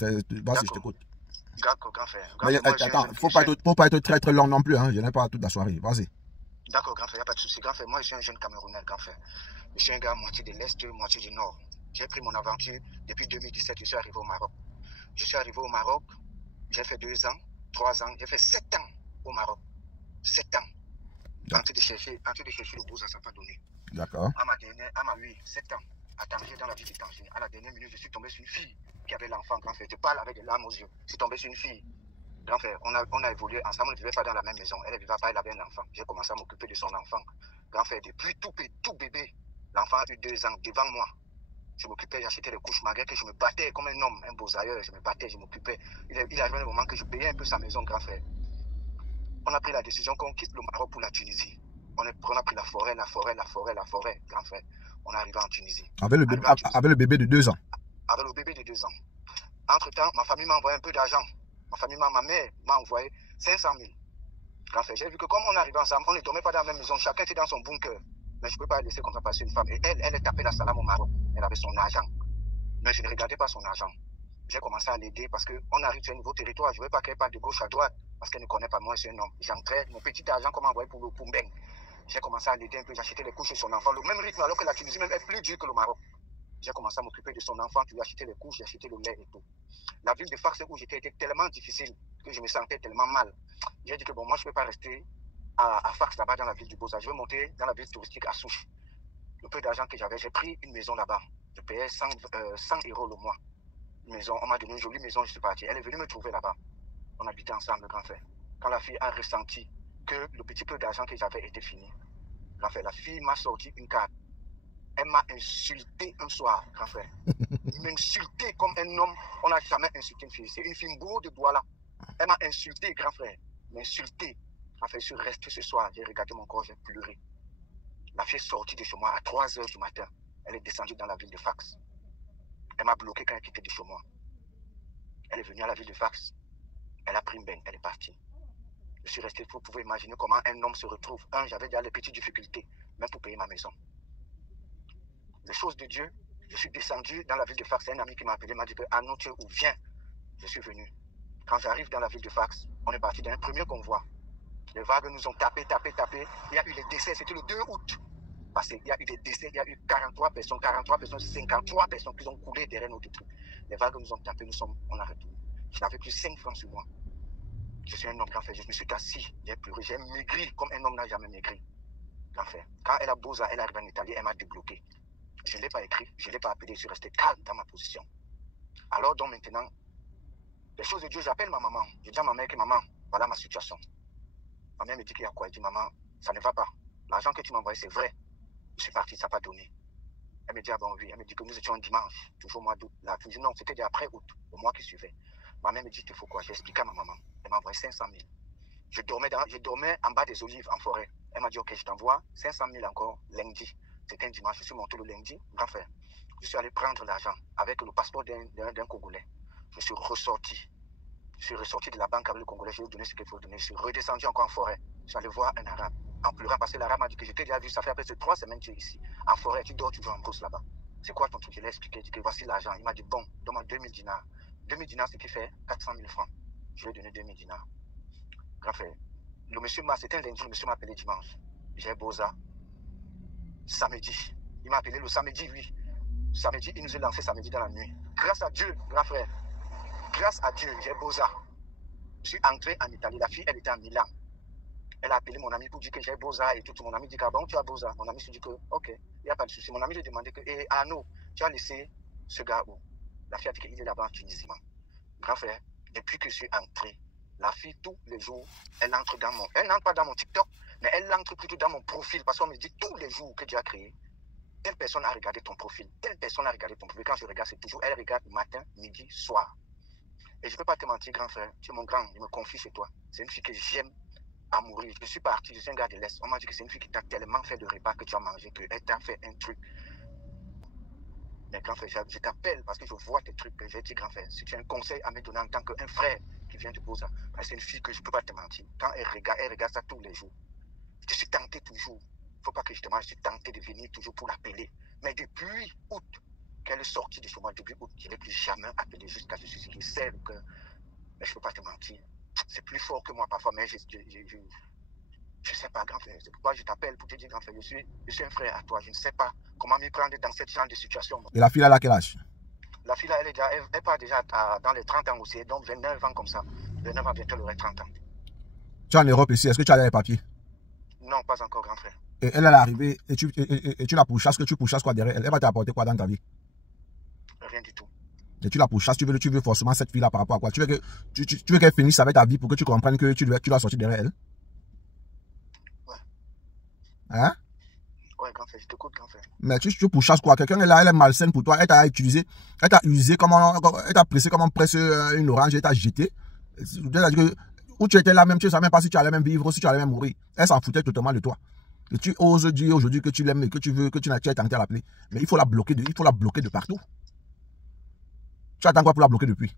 Vas-y, je t'écoute. D'accord, grand frère. Mais attends, faut pas être très long non plus, hein. Je n'ai pas toute la soirée. Vas-y. D'accord, grand frère, il n'y a pas de souci. Grand frère, moi, je suis un jeune Camerounais, grand frère. Je suis un gars moitié de l'Est, moitié du Nord. J'ai pris mon aventure depuis 2017, je suis arrivé au Maroc. Je suis arrivé au Maroc, j'ai fait 2 ans, 3 ans, j'ai fait 7 ans au Maroc. 7 ans. En train de chercher le beau, ça n'a pas donné. D'accord. Oui, 7 ans. À Tanger, dans la ville de Tanger. À la dernière minute, je suis tombé sur une fille qui avait l'enfant, grand frère. Je parle avec des larmes aux yeux. Je suis tombé sur une fille. Grand frère, on a évolué ensemble, on ne vivait pas dans la même maison. Elle ne vivait pas, elle avait un enfant. J'ai commencé à m'occuper de son enfant. Grand frère, depuis tout bébé, l'enfant a eu 2 ans devant moi. Je m'occupais, j'achetais les couches, malgré que je me battais comme un homme, un beau ailleurs. Je me battais, je m'occupais. Il arrivait un moment que je payais un peu sa maison, grand frère. On a pris la décision qu'on quitte le Maroc pour la Tunisie. On a pris la forêt, grand frère. On est arrivé en Tunisie. Avec le bébé de 2 ans. Avec le bébé de 2 ans. Entre-temps, ma famille m'a envoyé un peu d'argent. Ma mère m'a envoyé 500 000. Grand frère, j'ai vu que comme on est arrivé ensemble, on ne dormait pas dans la même maison. Chacun était dans son bunker. Mais je ne peux pas laisser comme ça passer une femme. Et elle tapait la salade au Maroc. Elle avait son argent. Mais je ne regardais pas son argent. J'ai commencé à l'aider parce qu'on arrive sur un nouveau territoire. Je ne veux pas qu'elle parte de gauche à droite parce qu'elle ne connaît pas moi, c'est un homme. J'entrais mon petit argent qu'on m'a envoyé pour le Poumbeng. J'ai commencé à l'aider un peu. J'achetais les couches de son enfant. Le même rythme alors que la Tunisie même est plus dure que le Maroc. J'ai commencé à m'occuper de son enfant. Tu lui achetais les couches, j'ai acheté le lait et tout. La ville de Fax où j'étais était tellement difficile que je me sentais tellement mal. J'ai dit que bon, moi je ne peux pas rester à Fax là-bas dans la ville du Beaux-Arts. Je vais monter dans la ville touristique à Souche. Le peu d'argent que j'avais, j'ai pris une maison là-bas. Je payais 100 € le mois. Une maison, on m'a donné une jolie maison, je suis parti. Elle est venue me trouver là-bas. On habitait ensemble, grand frère. Quand la fille a ressenti que le petit peu d'argent que j'avais était fini, grand frère, la fille m'a sorti une carte. Elle m'a insulté un soir, grand frère. M'insulter comme un homme. On n'a jamais insulté une fille. C'est une fille bourre de doigts là. Elle m'a insulté, grand frère. M'insulté. Grand frère, je suis resté ce soir. J'ai regardé mon corps, j'ai pleuré. La fille est sortie de chez moi à 3 h du matin. Elle est descendue dans la ville de Fax. Elle m'a bloqué quand elle quittait de chez moi. Elle est venue à la ville de Fax. Elle a pris une benne, elle est partie. Je suis resté, vous pouvez imaginer comment un homme se retrouve. J'avais déjà les petites difficultés, même pour payer ma maison. Les choses de Dieu, je suis descendu dans la ville de Fax. C'est un ami qui m'a appelé, m'a dit que Arnaud, tu es où? Viens. Je suis venu. Quand j'arrive dans la ville de Fax, on est parti d'un premier convoi. Les vagues nous ont tapé. Il y a eu les décès, c'était le 2 août. Parce qu'il y a eu des décès, il y a eu 43 personnes, 53 personnes qui ont coulé derrière nos trucs. Les vagues nous ont tapé, on a retourné. Je n'avais plus 5 francs sur moi. Je suis un homme, grand frère. Je me suis assis, j'ai pleuré, j'ai maigri comme un homme n'a jamais maigri. Grand frère. Quand elle a beau ça, elle arrive en Italie, elle m'a débloqué. Je ne l'ai pas écrit, je ne l'ai pas appelé, je suis resté calme dans ma position. Alors donc maintenant, les choses de Dieu, j'appelle ma maman. Je dis à ma mère que maman, voilà ma situation. Ma mère me dit qu'il y a quoi? Elle dit maman, ça ne va pas. L'argent que tu m'as envoyé, c'est vrai. Je suis parti, ça n'a pas donné. Elle me dit, ah bon oui, elle me dit que nous étions un dimanche, toujours mois d'août. Là, je dis non, c'était après août, le mois qui suivait. Ma mère me dit, il faut quoi? J'ai expliqué à ma maman. Elle m'a envoyé 500 000. Je dormais en bas des olives en forêt. Elle m'a dit, ok, je t'envoie 500 000 encore lundi. C'était un dimanche, je suis monté le lundi, grand frère. Je suis allé prendre l'argent avec le passeport d'un Congolais. Je suis ressorti. Je suis ressorti de la banque avec le Congolais, je lui ai donné ce qu'il faut donner. Je suis redescendu encore en forêt. Je suis allé voir un arabe. En pleurant, parce que l'arabe m'a dit que j'étais déjà vu, ça fait à peu près 3 semaines que tu es ici. En forêt, tu dors toujours en brousse là-bas. C'est quoi ton truc? Je l'ai expliqué, je dit que voici l'argent. Il m'a dit, bon, donne-moi 2000 dinars. 2000 dinars, c'est qui fait 400 000 francs. Je lui ai donné 2000 dinars. Grand frère, le monsieur c'était un lundi, le monsieur m'a appelé dimanche. J'ai Boza. Samedi. Il m'a appelé le samedi, oui. Samedi, il nous a lancé samedi dans la nuit. Grâce à Dieu, grand frère. Grâce à Dieu, j'ai Boza. Je suis entré en Italie. La fille, elle était à Milan. Elle a appelé mon ami pour dire que j'ai Boza et tout. Mon ami dit que bon, tu as Boza. Mon ami se dit que, ok, il n'y a pas de souci. Mon ami lui a demandé que, Arnaud, tu as laissé ce gars où? La fille a dit qu'il est là-bas en Tunisie. Grand frère, depuis que je suis entré, la fille, tous les jours, elle entre dans mon... Elle n'entre pas dans mon TikTok, mais elle entre plutôt dans mon profil. Parce qu'on me dit tous les jours que Dieu a créé, telle personne a regardé ton profil. Telle personne a regardé ton profil. Quand je regarde, c'est toujours, elle regarde matin, midi, soir. Et je ne peux pas te mentir, grand frère. Tu es mon grand, je me confie chez toi. C'est une fille que j'aime à mourir. Je suis parti, je suis un gars de l'Est. On m'a dit que c'est une fille qui t'a tellement fait de repas que tu as mangé, qu'elle t'a fait un truc. Mais grand frère, je t'appelle parce que je vois tes trucs que j'ai dit, grand frère. Si tu as un conseil à me donner en tant qu'un frère qui vient de Boza, c'est une fille que je ne peux pas te mentir. Quand elle regarde ça tous les jours. Je suis tenté toujours. Il ne faut pas que je te mange, je suis tenté de venir toujours pour l'appeler. Mais depuis août, qu'elle est sortie de chez moi, depuis août, je ne l'ai plus jamais appelé jusqu'à ce que je suis serre le cœur. Mais je ne peux pas te mentir. C'est plus fort que moi parfois, mais je sais pas, grand frère. C'est pourquoi je t'appelle pour te dire, grand frère, je suis un frère à toi. Je ne sais pas comment m'y prendre dans cette genre de situation. Et la fille, elle a quel âge? La fille, là, elle part déjà dans les 30 ans aussi, donc 29 ans comme ça. 29 ans, bientôt, elle aurait 30 ans. Tu es en Europe ici, est-ce que tu as les papiers? Non, pas encore, grand frère. Et elle est arrivée et tu la pourchasses, que tu pourchasses quoi derrière elle? Elle va t'apporter quoi dans ta vie? Rien du tout. Et tu la pourchasses, tu veux forcément cette fille-là par rapport à quoi? Tu veux qu'elle finisse avec ta vie pour que tu comprennes que tu dois sortir derrière elle? Ouais. Hein? Ouais, grand frère, je t'écoute, grand frère. Mais tu pourchasses quoi? Quelqu'un est là, elle est malsaine pour toi, elle t'a utilisé, elle t'a usé elle t'a pressé comme on presse une orange, elle t'a jeté. Où tu étais là même, tu ne savais même pas si tu allais même vivre, si tu allais même mourir. Elle s'en foutait totalement de toi. Et tu oses dire aujourd'hui que tu l'aimes et que tu veux, que tu as tenté à l'appeler. Mais il faut la bloquer de partout. Tu attends quoi pour la bloquer depuis?